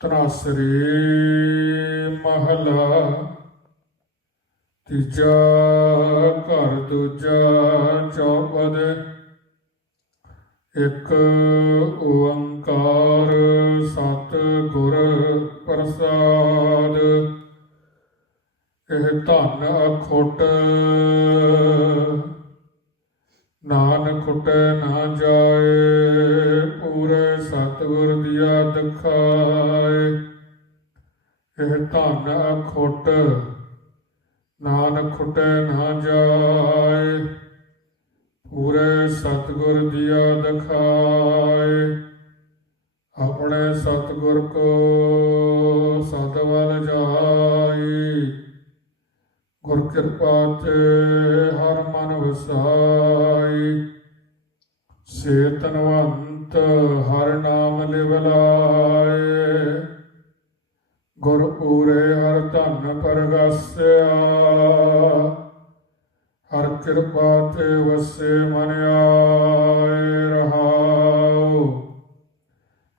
ਤਨਾਸਰੀ ਮਹਲਾ ਤੀਜਾ ਘਰ ਦੂਜਾ ਚੌਪਦ ਇੱਕ ਓੰਕਾਰ ਸਤ ਗੁਰ ਪ੍ਰਸਾਦ। ਇਹ ਧੰਨ ਅਖੋਟ ਨਾਨਕ ਖੁਟੈ ਨਾ ਜਾਏ, ਪੂਰੇ ਸਤਿਗੁਰ ਦੀਆ ਦਿਖਾਏ। ਇਹ ਧਨ ਅਖੁੱਟ ਨਾਨਕ ਖੁਟੈ ਨਾ ਜਾਏ, ਪੂਰੇ ਸਤਿਗੁਰ ਦੀਆ ਦਿਖਾਏ। ਆਪਣੇ ਸਤਿਗੁਰ ਕੋ ਸਤਵਲ ਜਾਈ, ਗੁਰ ਕਿਰਪਾ ਤੇ ਹਰ ਮਨ ਵਸਾਈ। ਸੇ ਤਨਵੰਤ ਹਰ ਨਾਮ ਲਿਵਲਾਏ। ਗੁਰ ਪੂਰੇ ਹਰ ਧਨ ਪਰਗਾਸਿਆ। ਹਰ ਕਿਰਪਾ ਤੇ ਵਸੇ ਮਨ ਆਏ ਰਹਾਉ।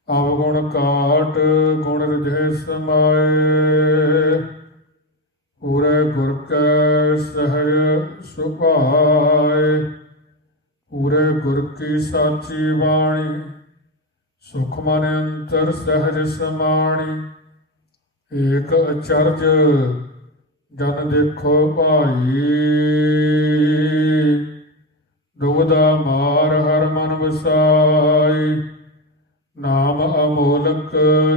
ਅਵਗੁਣ ਕਾਟ, ਗੁਣ ਰਿਧੇ ਸਮਾਏ। ਪੂਰੇ ਗੁਰ ਕੈ ਸਹਿਜ ਸੁਭਾਏ। ਪੂਰੇ ਗੁਰ ਕੀ ਸਾਚੀ ਬਾਣੀ, ਸੁਖ ਮਨ ਅੰਤਰ ਸਹਿਜ ਸਮਾਣੀ, ਏਕ ਅਚਰਜ ਜਨ ਦੇਖੋ ਭਾਈ। ਦੁਬਦਾ ਮਾਰ ਹਰ ਮਨ ਵਸਾਈ, ਨਾਮ ਅਮੋਲਕ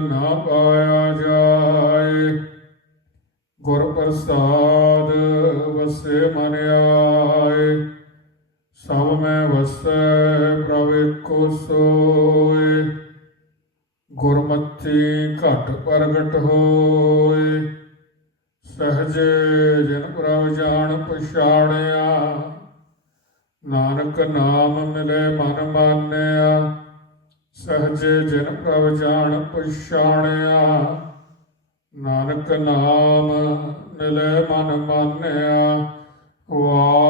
ਨਾ ਪਾਇਆ ਜਾਏ। ਗੁਰ ਪ੍ਰਸਾਦ ਵਸੇ ਮਨ ਆਏ। ਸਭ ਮੈਂ ਵਸੈ ਪ੍ਰਭ ਏਕੋ ਸੋਏ ਗੁਰਮਤਿ ਘਟ ਪ੍ਰਗਟ ਹੋਏ। ਸਹਜੇ ਜਨ ਪ੍ਰਭ ਜਾਣ ਪਛਾਣਿਆ, ਨਾਨਕ ਨਾਮ ਮਿਲੇ ਮਨ ਮਾਨਿਆ। ਸਹਜੇ ਜਨ ਪ੍ਰਭ ਜਾਣ ਪਛਾਣਿਆ, ਨਾਨਕ ਨਾਮ ਮਿਲੇ ਮਨ ਮਾਨਿਆ। ਵਾ